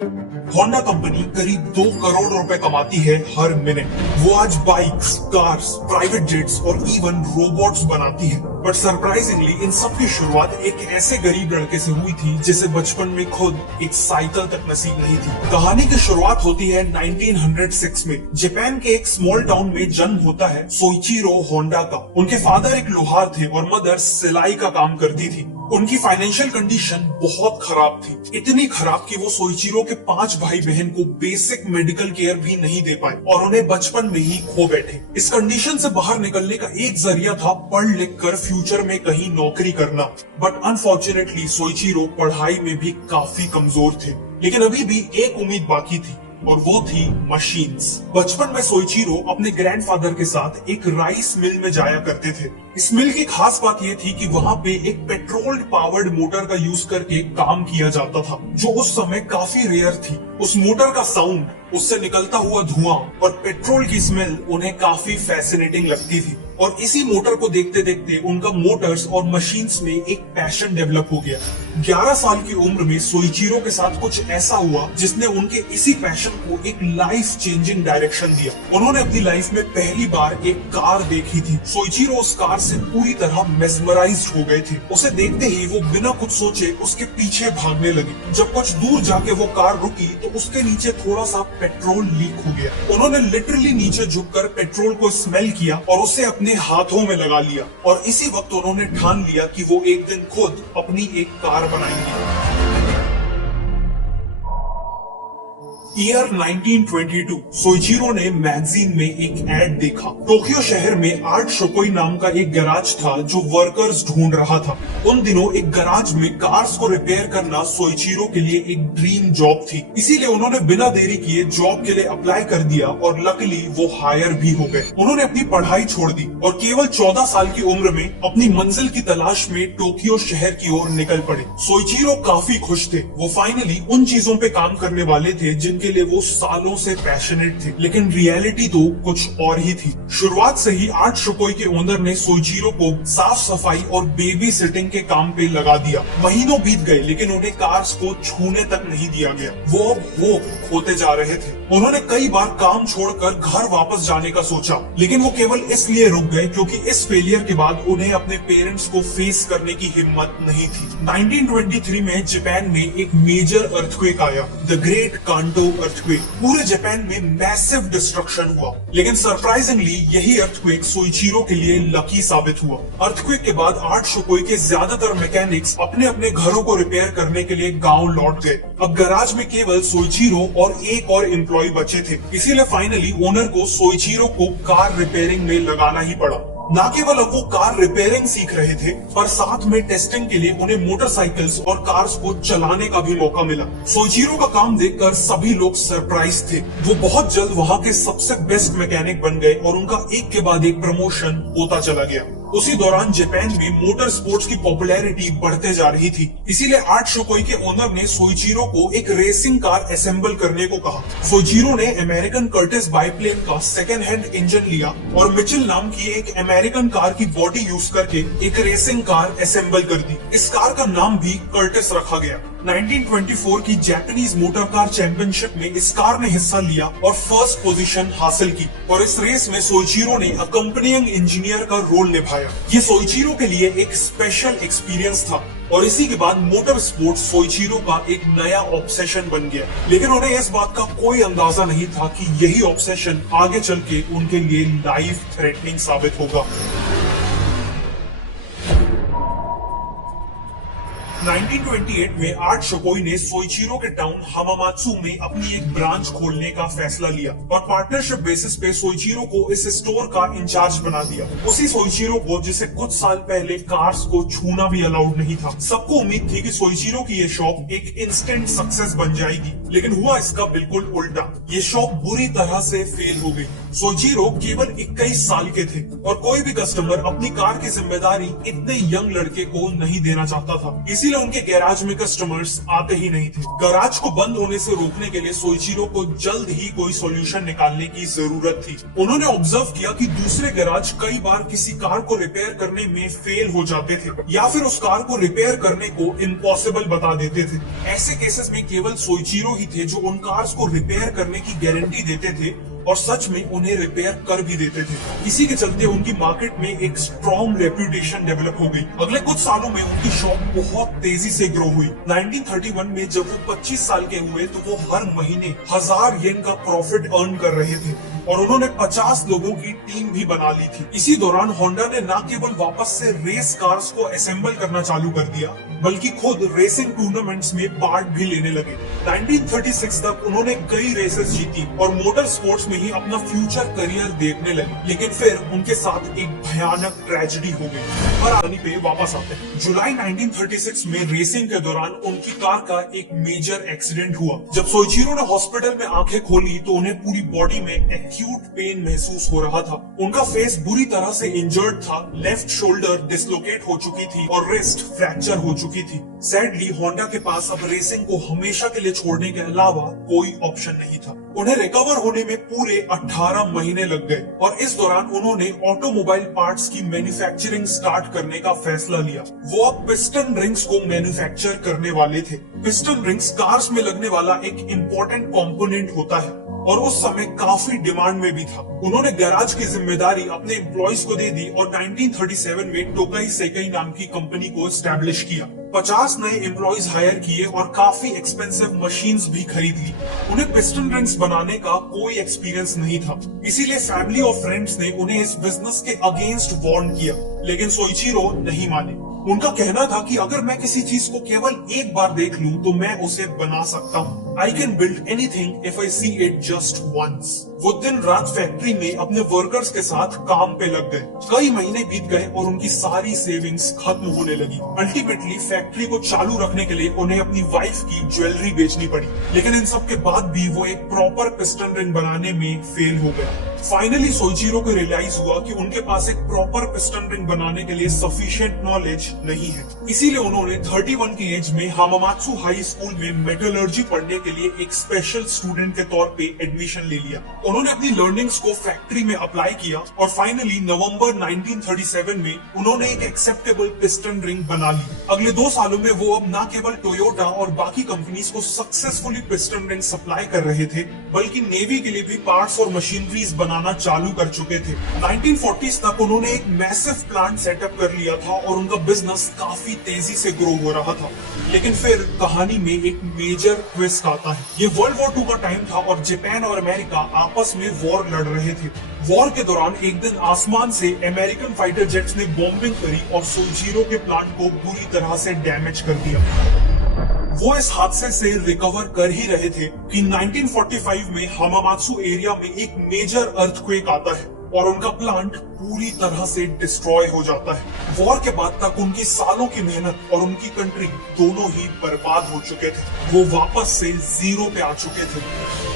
Honda company करीब 2 करोड़ रुपए कमाती है हर मिनट। वो आज बाइक्स, कार्स, प्राइवेट जेट्स और इवन रोबोट्स बनाती है। बट सरप्राइजिंगली इन सब की शुरुआत एक ऐसे गरीब लड़के से हुई थी जिसे बचपन में खुद एक साइकिल तक नसीब नहीं थी। कहानी की शुरुआत होती है 1906 में। जापान के एक स्मॉल टाउन में जन्म होता है सोइचिरो होंडा का। उनके फादर एक लोहार थे और मदर सिलाई का काम करती थी। उनकी फाइनेंशियल कंडीशन बहुत खराब थी, इतनी खराब कि वो सोइचिरो के 5 भाई बहन को बेसिक मेडिकल केयर भी नहीं दे पाए और उन्हें बचपन में ही खो बैठे। इस कंडीशन से बाहर निकलने का एक जरिया था पढ़ लिख कर फ्यूचर में कहीं नौकरी करना। बट अनफॉर्चुनेटली सोइचिरो पढ़ाई में भी काफी कमजोर थे। लेकिन अभी भी एक उम्मीद बाकी थी और वो थी मशीन्स। बचपन में सोइचिरो अपने ग्रैंडफादर के साथ एक राइस मिल में जाया करते थे। इस मिल की खास बात ये थी कि वहाँ पे एक पेट्रोल पावर्ड मोटर का यूज करके काम किया जाता था, जो उस समय काफी रेयर थी। उस मोटर का साउंड, उससे निकलता हुआ धुआं और पेट्रोल की स्मेल उन्हें काफी फैसिनेटिंग लगती थी। और इसी मोटर को देखते देखते उनका मोटर्स और मशीन्स में एक पैशन डेवलप हो गया। 11 साल की उम्र में सोइचिरो के साथ कुछ ऐसा हुआ जिसने उनके इसी पैशन को एक लाइफ चेंजिंग डायरेक्शन दिया। उन्होंने अपनी लाइफ में पहली बार एक कार देखी थी। सोइचिरो उस कार से पूरी तरह मेस्मराइज्ड हो गए थे। उसे देखते ही वो बिना कुछ सोचे उसके पीछे भागने लगे। जब कुछ दूर जाके वो कार रुकी तो उसके नीचे थोड़ा सा पेट्रोल लीक हो गया। उन्होंने लिटरली नीचे झुककर पेट्रोल को स्मेल किया और उसे अपने हाथों में लगा लिया। और इसी वक्त उन्होंने ठान लिया कि वो एक दिन खुद अपनी एक कार बनाएंगे। ईयर 1922। सोइचिरो ने मैगजीन में एक एड देखा। टोक्यो शहर में आर्ट शोकोई नाम का एक गैराज था जो वर्कर्स ढूंढ रहा था। उन दिनों एक गैराज में कार्स को रिपेयर करना सोइचिरो के लिए एक ड्रीम जॉब थी। इसीलिए उन्होंने बिना देरी किए जॉब के लिए अप्लाई कर दिया और लकीली वो हायर भी हो गए। उन्होंने अपनी पढ़ाई छोड़ दी और केवल 14 साल की उम्र में अपनी मंजिल की तलाश में टोक्यो शहर की ओर निकल पड़े। सोइचिरो काफी खुश थे। वो फाइनली उन चीजों पे काम करने वाले थे जिनके लिए वो सालों से पैशनेट थे। लेकिन रियलिटी तो कुछ और ही थी। शुरुआत से ही आर्ट शोकोई के ओनर ने सोइचिरो को साफ सफाई और बेबी सिटिंग के काम पे लगा दिया। महीनों बीत गए लेकिन उन्हें कार्स को छूने तक नहीं दिया गया। वो होते जा रहे थे। उन्होंने कई बार काम छोड़कर घर वापस जाने का सोचा, लेकिन वो केवल इसलिए रुक गए क्योंकि इस फेलियर के बाद उन्हें अपने पेरेंट्स को फेस करने की हिम्मत नहीं थी। 1923 में जापान में एक मेजर अर्थक्वेक आया, द ग्रेट कांटो अर्थक्वेक। पूरे जापान में मैसिव डिस्ट्रक्शन हुआ। लेकिन सरप्राइजिंगली यही अर्थक्वेक सोइचिरो के लिए लकी साबित हुआ। अर्थक्वेक के बाद आर्ट शोकोई के ज्यादातर मैकेनिक्स अपने अपने घरों को रिपेयर करने के लिए गाँव लौट गए। अब गैराज में केवल सोइचिरो और एक और एम्प्लॉय बचे थे। इसीलिए फाइनली ओनर को सोइचिरो को कार रिपेयरिंग में लगाना ही पड़ा। न केवल अब वो कार रिपेयरिंग सीख रहे थे, पर साथ में टेस्टिंग के लिए उन्हें मोटरसाइकिल्स और कार्स को चलाने का भी मौका मिला। सोइचिरो का काम देखकर सभी लोग सरप्राइज थे। वो बहुत जल्द वहाँ के सबसे बेस्ट मैकेनिक बन गए और उनका एक के बाद एक प्रमोशन होता चला गया। उसी दौरान जापान में मोटर स्पोर्ट्स की पॉपुलैरिटी बढ़ते जा रही थी। इसीलिए आर्ट शोकोई के ओनर ने सोइचिरो को एक रेसिंग कार असेंबल करने को कहा। सोइचिरो ने अमेरिकन कर्टिस बाइप्लेन का सेकेंड हैंड इंजन लिया और मिचेल नाम की एक अमेरिकन कार की बॉडी यूज करके एक रेसिंग कार असेंबल कर दी। इस कार का नाम भी कर्टिस रखा गया। 1924 की जापानीज मोटर कार चैंपियनशिप में इस कार ने हिस्सा लिया और फर्स्ट पोजीशन हासिल की। और इस रेस में सोइचिरो ने अकम्पनिंग इंजीनियर का रोल निभाया। ये सोइचिरो के लिए एक स्पेशल एक्सपीरियंस था और इसी के बाद मोटर स्पोर्ट्स सोइचिरो का एक नया ऑब्सेशन बन गया। लेकिन उन्हें इस बात का कोई अंदाजा नहीं था कि यही ऑब्सेशन आगे चल के उनके लिए लाइफ थ्रेटनिंग साबित होगा। 1928 में आर्ट शोकोई ने सोइचिरो के टाउन हमामात्सु में अपनी एक ब्रांच खोलने का फैसला लिया और पार्टनरशिप बेसिस पे सोइचिरो को इस स्टोर का इंचार्ज बना दिया। उसी सोइचिरो को जिसे कुछ साल पहले कार्स को छूना भी अलाउड नहीं था। सबको उम्मीद थी कि सोइचिरो की ये शॉप एक इंस्टेंट सक्सेस बन जाएगी, लेकिन हुआ इसका बिल्कुल उल्टा। ये शॉप बुरी तरह से फेल हो गई। सोइचिरो केवल 21 साल के थे और कोई भी कस्टमर अपनी कार की जिम्मेदारी इतने यंग लड़के को नहीं देना चाहता था। इसीलिए उनके गैराज में कस्टमर्स आते ही नहीं थे। गैराज को बंद होने से रोकने के लिए सोइचिरो को जल्द ही कोई सॉल्यूशन निकालने की जरूरत थी। उन्होंने ऑब्जर्व किया कि दूसरे गैराज कई बार किसी कार को रिपेयर करने में फेल हो जाते थे या फिर उस कार को रिपेयर करने को इम्पॉसिबल बता देते थे। ऐसे केसेस में केवल सोइचिरो ही थे जो उन कार्स को रिपेयर करने की गारंटी देते थे और सच में उन्हें रिपेयर कर भी देते थे। इसी के चलते उनकी मार्केट में एक स्ट्रॉन्ग रेप्यूटेशन डेवलप हो गई। अगले कुछ सालों में उनकी शॉप बहुत तेजी से ग्रो हुई। 1931 में जब वो 25 साल के हुए तो वो हर महीने 1000 येन का प्रॉफिट अर्न कर रहे थे और उन्होंने 50 लोगों की टीम भी बना ली थी। इसी दौरान होंडा ने न केवल वापस से रेस कार्स को असेंबल करना चालू कर दिया बल्कि खुद रेसिंग टूर्नामेंट्स में पार्ट भी लेने लगे। 1936 तक उन्होंने कई रेसेस जीती और मोटर स्पोर्ट्स में ही अपना फ्यूचर करियर देखने लगे। लेकिन फिर उनके साथ एक भयानक ट्रेजेडी हो गई। पर आने पे वापस आते हैं। जुलाई 1936 में रेसिंग के दौरान उनकी कार का एक मेजर एक्सीडेंट हुआ। जब सोइचिरो ने हॉस्पिटल में आंखें खोली तो उन्हें पूरी बॉडी में एक्यूट पेन महसूस हो रहा था। उनका फेस बुरी तरह से इंजर्ड था, लेफ्ट शोल्डर डिसलोकेट हो चुकी थी और रिस्ट फ्रैक्चर हो चुकी थी। सैडली होंडा के पास अब रेसिंग को हमेशा के लिए छोड़ने के अलावा कोई ऑप्शन नहीं था। उन्हें रिकवर होने में पूरे 18 महीने लग गए और इस दौरान उन्होंने ऑटोमोबाइल पार्ट्स की मैन्युफैक्चरिंग स्टार्ट करने का फैसला लिया। वो अब पिस्टन रिंग्स को मैन्युफैक्चर करने वाले थे। पिस्टन रिंग्स कार्स में लगने वाला एक इम्पोर्टेंट कंपोनेंट होता है और उस समय काफी डिमांड में भी था। उन्होंने गैराज की जिम्मेदारी अपने एम्प्लॉइज को दे दी और 1937 में टोकाई सेकाई नाम की कंपनी को एस्टैब्लिश किया। 50 नए एम्प्लॉइज हायर किए और काफी एक्सपेंसिव मशीन्स भी खरीद ली। उन्हें पिस्टन रिंग्स बनाने का कोई एक्सपीरियंस नहीं था, इसीलिए फैमिली और फ्रेंड्स ने उन्हें इस बिजनेस के अगेंस्ट वार्न किया। लेकिन सोइचिरो नहीं माने। उनका कहना था कि अगर मैं किसी चीज को केवल एक बार देख लूं तो मैं उसे बना सकता हूं। I can build anything if I see it just once. वो दिन रात फैक्ट्री में अपने वर्कर्स के साथ काम पे लग गए। कई महीने बीत गए और उनकी सारी सेविंग्स खत्म होने लगी। अल्टीमेटली फैक्ट्री को चालू रखने के लिए उन्हें अपनी वाइफ की ज्वेलरी बेचनी पड़ी। लेकिन इन सब के बाद भी वो एक प्रॉपर पिस्टन रिंग बनाने में फेल हो गया। फाइनली सोइचिरो को रियलाइज हुआ कि उनके पास एक प्रॉपर पिस्टन रिंग बनाने के लिए सफिशिएंट नॉलेज नहीं है। इसीलिए उन्होंने 31 की एज में हामामात्सु हाई स्कूल में मेटलर्जी पढ़ने के लिए एक स्पेशल स्टूडेंट के तौर पे एडमिशन ले लिया। उन्होंने अपनी लर्निंग्स को फैक्ट्री में अप्लाई किया और फाइनली नवंबर 1937 में उन्होंने एक एक्सेप्टेबल पिस्टन रिंग बना ली। अगले 2 सालों में वो अब न केवल टोयोटा और बाकी कंपनीज को सक्सेसफुली पिस्टन रिंग सप्लाई कर रहे थे बल्कि नेवी के लिए भी पार्ट्स और मशीनरीज बनाना चालू कर चुके थे। 1940s तक उन्होंने एक मैसिव प्लांट सेटअप कर लिया था और उनका बिजनेस काफी तेजी से ग्रो हो रहा था। लेकिन फिर कहानी में एक मेजर ट्विस्ट आता है। ये वर्ल्ड वॉर 2 का टाइम था और जापान और अमेरिका आपस में वॉर लड़ रहे थे। वॉर के दौरान एक दिन आसमान से अमेरिकन फाइटर जेट्स ने बॉम्बिंग करी और सोइचिरो के प्लांट को बुरी तरह से डैमेज कर दिया। वो इस हादसे से रिकवर कर ही रहे थे कि 1945 में हामामात्सु एरिया में एक मेजर अर्थक्वेक आता है और उनका प्लांट पूरी तरह से डिस्ट्रॉय हो जाता है। वॉर के बाद तक उनकी सालों की मेहनत और उनकी कंट्री दोनों ही बर्बाद हो चुके थे। वो वापस से जीरो पे आ चुके थे।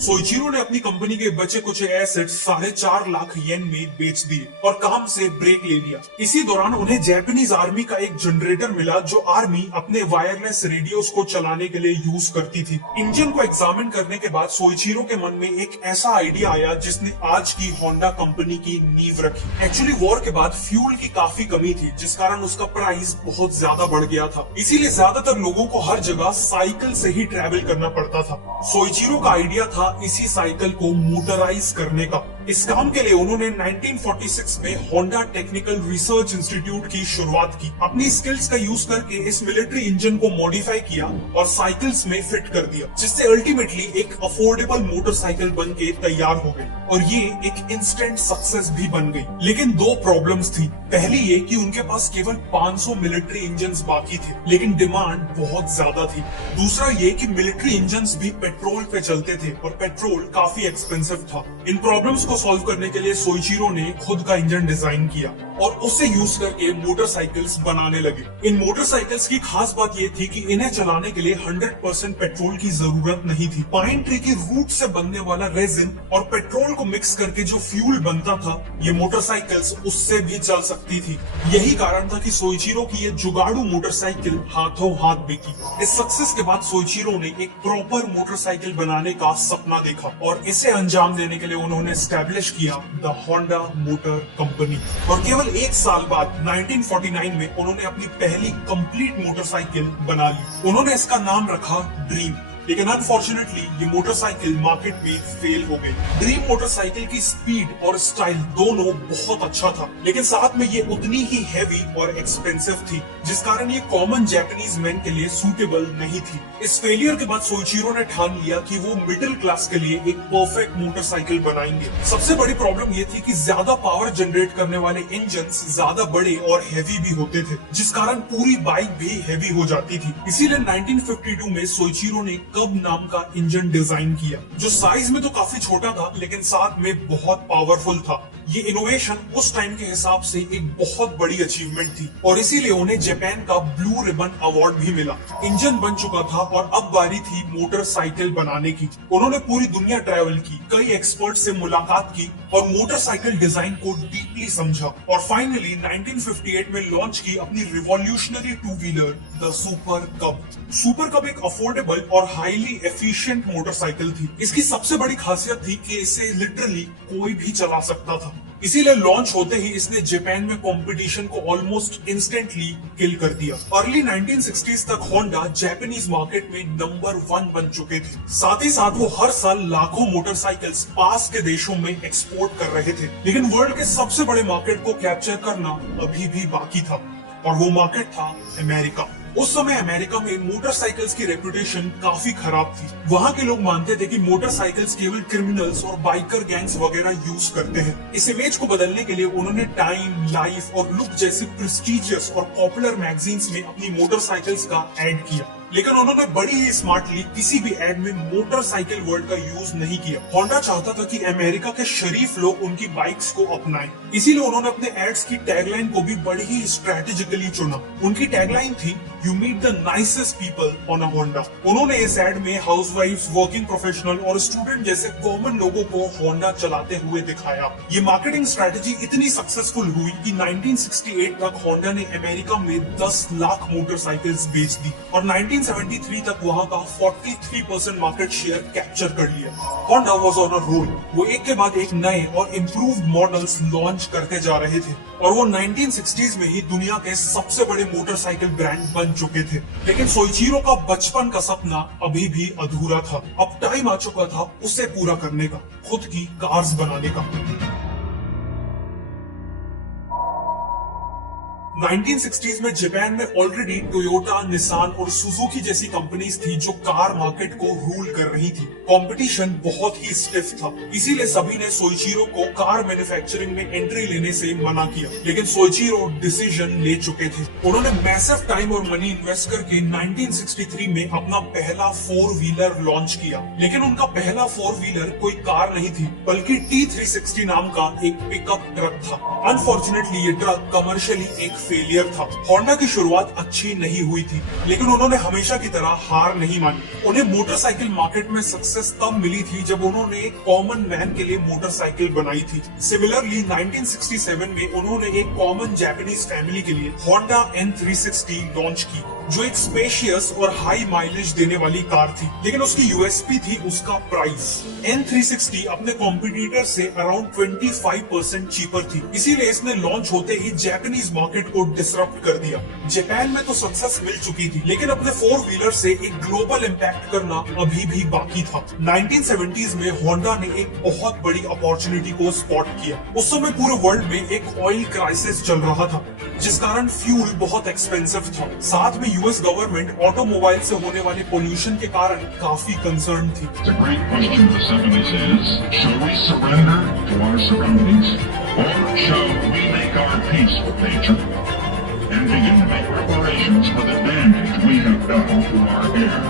सोइचिरो ने अपनी कंपनी के बचे कुछ एसेट्स 4.5 लाख येन में बेच दिए और काम से ब्रेक ले लिया। इसी दौरान उन्हें जापानीज आर्मी का एक जनरेटर मिला जो आर्मी अपने वायरलेस रेडियोस को चलाने के लिए यूज करती थी। इंजन को एग्जामिन करने के बाद सोइचिरो के मन में एक ऐसा आइडिया आया जिसने आज की होंडा कंपनी की नींव रखी। एक्चुअली वॉर के बाद फ्यूल की काफी कमी थी जिस कारण उसका प्राइस बहुत ज्यादा बढ़ गया था। इसीलिए ज्यादातर लोगों को हर जगह साइकिल से ही ट्रेवल करना पड़ता था। सोइचिरो का आइडिया था इसी साइकिल को मोटराइज करने का। इस काम के लिए उन्होंने 1946 में होंडा टेक्निकल रिसर्च इंस्टीट्यूट की शुरुआत की। अपनी स्किल्स का यूज करके इस मिलिट्री इंजन को मॉडिफाई किया और साइकिल्स में फिट कर दिया, जिससे अल्टीमेटली एक अफोर्डेबल मोटरसाइकिल बन के तैयार हो गई और ये एक इंस्टेंट सक्सेस भी बन गई। लेकिन 2 प्रॉब्लम्स थी। पहली ये कि उनके पास केवल 500 मिलिट्री इंजन्स बाकी थे, लेकिन डिमांड बहुत ज्यादा थी। दूसरा ये कि मिलिट्री इंजन्स भी पेट्रोल पे चलते थे और पेट्रोल काफी एक्सपेंसिव था। इन प्रॉब्लम्स को सॉल्व करने के लिए सोइचिरो ने खुद का इंजन डिजाइन किया और उसे यूज करके मोटरसाइकिल्स बनाने लगे। इन मोटरसाइकिल्स की खास बात ये थी कि इन्हें चलाने के लिए 100% पेट्रोल की जरूरत नहीं थी। पाइन ट्री की रूट से बनने वाला रेजिन और पेट्रोल को मिक्स करके जो फ्यूल बनता था, ये मोटरसाइकिल्स उससे भी चल सकती थी। यही कारण था कि सोइचिरो की ये जुगाड़ू मोटरसाइकिल हाथों हाथ बिकी। इस सक्सेस के बाद सोइचिरो ने एक प्रॉपर मोटरसाइकिल बनाने का सपना देखा और इसे अंजाम देने के लिए उन्होंने एस्टैब्लिश किया द होंडा मोटर कंपनी। और केवल एक साल बाद 1949 में उन्होंने अपनी पहली कंप्लीट मोटरसाइकिल बना ली। उन्होंने इसका नाम रखा ड्रीम, लेकिन अनफॉर्चुनेटली ये मोटरसाइकिल मार्केट में फेल हो गई। ड्रीम मोटरसाइकिल की स्पीड और स्टाइल दोनों बहुत अच्छा था, लेकिन साथ में ये उतनी ही हैवी और एक्सपेंसिव थी, जिस कारण ये कॉमन जापानीज मैन के लिए सूटेबल नहीं थी। इस फेलियर के बाद सोइचिरो ने ठान लिया कि वो मिडिल क्लास के लिए एक परफेक्ट मोटरसाइकिल बनाएंगे। सबसे बड़ी प्रॉब्लम ये थी कि ज्यादा पावर जनरेट करने वाले इंजन ज्यादा बड़े और हैवी भी होते थे, जिस कारण पूरी बाइक भी हैवी हो जाती थी। इसीलिए 1952 में सोइचिरो ने कब नाम का इंजन डिजाइन किया, जो साइज में तो काफी छोटा था लेकिन साथ में बहुत पावरफुल था। ये इनोवेशन उस टाइम के हिसाब से एक बहुत बड़ी अचीवमेंट थी और इसीलिए उन्हें जापान का ब्लू रिबन अवार्ड भी मिला। इंजन बन चुका था और अब बारी थी मोटरसाइकिल बनाने की। उन्होंने पूरी दुनिया ट्रैवल की, कई एक्सपर्ट से मुलाकात की और मोटरसाइकिल डिजाइन को डीपली समझा और फाइनली 1958 में लॉन्च की अपनी revolutionary two wheeler the super कब। सुपर कब एक अफोर्डेबल और हाईली एफिशिएंट मोटरसाइकिल थी। इसकी सबसे बड़ी खासियत थी कि इसे लिटरली कोई भी चला सकता था। इसीलिए लॉन्च होते ही इसने जापान में कंपटीशन को ऑलमोस्ट इंस्टेंटली किल कर दिया। अर्ली 1960s तक होंडा जापानीज मार्केट में नंबर 1 बन चुके थे। साथ ही साथ वो हर साल लाखों मोटरसाइकिल्स पास के देशों में एक्सपोर्ट कर रहे थे, लेकिन वर्ल्ड के सबसे बड़े मार्केट को कैप्चर करना अभी भी बाकी था और वो मार्केट था अमेरिका। उस समय अमेरिका में मोटरसाइकिल्स की रेपुटेशन काफी खराब थी। वहाँ के लोग मानते थे कि मोटरसाइकिल्स केवल क्रिमिनल्स और बाइकर गैंग्स वगैरह यूज करते हैं। इस इमेज को बदलने के लिए उन्होंने टाइम, लाइफ और लुक जैसे प्रेस्टीजियस और पॉपुलर मैगजीन्स में अपनी मोटरसाइकिल्स का एड किया, लेकिन उन्होंने बड़ी ही स्मार्टली किसी भी एड में मोटरसाइकिल वर्ड का यूज नहीं किया। होंडा चाहता था कि अमेरिका के शरीफ लोग उनकी बाइक्स को अपनाएं, इसीलिए उन्होंने अपने एड्स की टैगलाइन को भी बड़ी ही स्ट्रेटेजिकली चुना। उनकी टैगलाइन थी you meet the nicest people on a Honda. उन्होंने इस एड में हाउसवाइफ्स, वर्किंग प्रोफेशनल और स्टूडेंट जैसे कॉमन लोगों को होंडा चलाते हुए दिखाया। ये मार्केटिंग स्ट्रेटेजी इतनी सक्सेसफुल हुई कि 1968 तक होंडा ने अमेरिका में 10 लाख मोटरसाइकिल्स बेच दी और 1973 तक वहां का 43% मार्केट शेयर कैप्चर कर लिया। Honda was on a roll. वो एक के बाद एक नए और इम्प्रूव्ड मॉडल्स लॉन्च करते जा रहे थे और वो 1960s में ही दुनिया के सबसे बड़े मोटरसाइकिल ब्रांड बन चुके थे। लेकिन सोइचिरो का बचपन का सपना अभी भी अधूरा था। अब टाइम आ चुका था उसे पूरा करने का, खुद की कार्स बनाने का। 1960s में जापान में ऑलरेडी टोयोटा, निसान और सुजुकी जैसी कंपनीज थी जो कार मार्केट को रूल कर रही थी। कंपटीशन बहुत ही स्टिफ था, इसीलिए सभी ने सोइचिरो को कार मैन्युफैक्चरिंग में एंट्री लेने से मना किया। लेकिन सोइचिरो डिसीजन ले चुके थे। उन्होंने मैसिव टाइम और मनी इन्वेस्ट करके 1963 में अपना पहला 4 व्हीलर लॉन्च किया। लेकिन उनका पहला 4 व्हीलर कोई कार नहीं थी, बल्कि T360 नाम का एक पिकअप ट्रक था। अनफॉर्चुनेटली ये ट्रक कमर्शियली एक फेलियर था। होंडा की शुरुआत अच्छी नहीं हुई थी, लेकिन उन्होंने हमेशा की तरह हार नहीं मानी। उन्हें मोटरसाइकिल मार्केट में सक्सेस तब मिली थी जब उन्होंने एक कॉमन मैन के लिए मोटरसाइकिल बनाई थी। सिमिलरली 1967 में उन्होंने एक कॉमन जापानीज फैमिली के लिए होंडा N360 लॉन्च की, जो एक स्पेशियस और हाई माइलेज देने वाली कार थी। लेकिन उसकी यूएसपी थी उसका प्राइस। N360 अपने कॉम्पिटिटर से अराउंड 25% चीपर थी, इसीलिए इसने लॉन्च होते ही जापानीज मार्केट को डिसरप्ट कर दिया। जापान में तो सक्सेस मिल चुकी थी, लेकिन अपने 4 व्हीलर से एक ग्लोबल इम्पैक्ट करना अभी भी बाकी था। 1970s में होंडा ने एक बहुत बड़ी अपॉर्चुनिटी को स्पॉट किया। उस समय पूरे वर्ल्ड में एक ऑयल क्राइसिस चल रहा था, जिस कारण फ्यूल बहुत एक्सपेंसिव था। साथ में यूएस गवर्नमेंट ऑटोमोबाइल से होने वाले पोल्यूशन के कारण काफी कंसर्न थी। The great question of the 70s is, shall we surrender to our surroundings, or shall we make our peace with nature and begin to make reparations for the damage we have done to our air,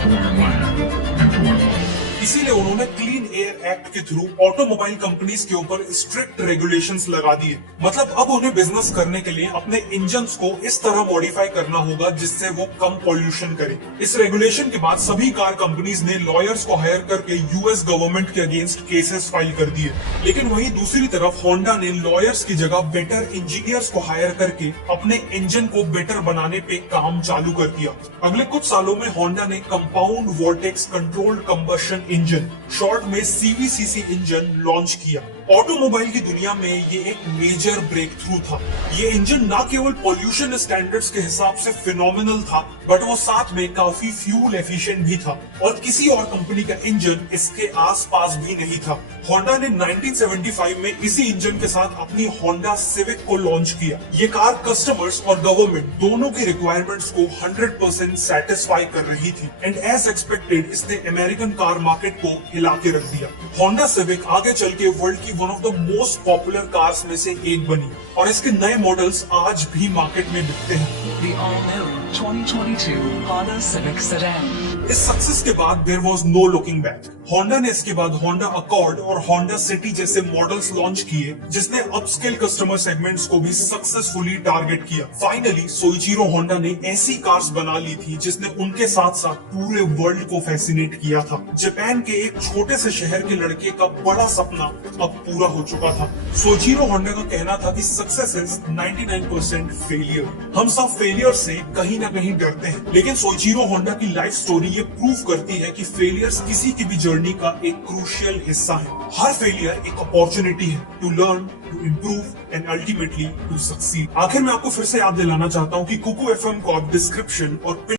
to our land, and to our life? इसीलिए उन्होंने clean air act के through automobile companies के ऊपर strict regulations लगा दिए। मतलब अब उन्हें बिजनेस करने के लिए अपने इंजन्स को इस तरह मॉडिफाई करना होगा जिससे वो कम पॉल्यूशन करे। इस रेगुलेशन के बाद सभी कार कंपनीज ने लॉयर्स को हायर करके यूएस गवर्नमेंट के अगेंस्ट केसेस फाइल कर दिए। लेकिन वहीं दूसरी तरफ होंडा ने लॉयर्स की जगह बेटर इंजीनियर्स को हायर करके अपने इंजन को बेटर बनाने पे काम चालू कर दिया। अगले कुछ सालों में होंडा ने compound vortex controlled combustion engine, short में सीवीसीसी इंजन लॉन्च किया। ऑटोमोबाइल की दुनिया में ये एक मेजर ब्रेक थ्रू था। ये इंजन न केवल पॉल्यूशन स्टैंडर्ड्स के हिसाब से फिनोमिनल था, बट वो साथ में काफी फ्यूल एफिशिएंट भी था और किसी और कंपनी का इंजन इसके आसपास भी नहीं था। होंडा ने 1975 में इसी इंजन के साथ अपनी होंडा सिविक को लॉन्च किया। ये कार कस्टमर्स और गवर्नमेंट दोनों की रिक्वायरमेंट्स को 100% सेटिस्फाई कर रही थी एंड एज एक्सपेक्टेड इसने अमेरिकन कार मार्केट को हिला के रख दिया। होंडा सिविक आगे चल के वर्ल्ड की one of the most popular cars में से एक बनी और इसके नए मॉडल्स आज भी मार्केट में बिकते हैं। The all-new 2022 Honda Civic Sedan. इस सक्सेस के बाद there was no looking back. Honda ने इसके बाद होंडा अकॉर्ड और होंडा सिटी जैसे मॉडल्स लॉन्च किए जिसने अपस्केल कस्टमर सेगमेंट्स को भी सक्सेसफुली टारगेट किया। फाइनली सोइचिरो होंडा ने ऐसी कार्स बना ली थी जिसने उनके साथ साथ पूरे वर्ल्ड को फैसिनेट किया था। जापान के एक छोटे से शहर के लड़के का बड़ा सपना अब पूरा हो चुका था। सोइचिरो होंडा का कहना था कि सक्सेस इज 99% फेलियर। हम सब फेलियर से कहीं ना कहीं डरते हैं, लेकिन सोइचिरो होंडा की लाइफ स्टोरी ये प्रूव करती है कि फेलियर्स किसी की भी जर्नी का एक क्रूशियल हिस्सा है। हर फेलियर एक अपॉर्चुनिटी है to learn, to improve and ultimately to succeed. आखिर मैं आपको फिर से याद दिलाना चाहता हूँ कि कुकू एफएम को आप डिस्क्रिप्शन और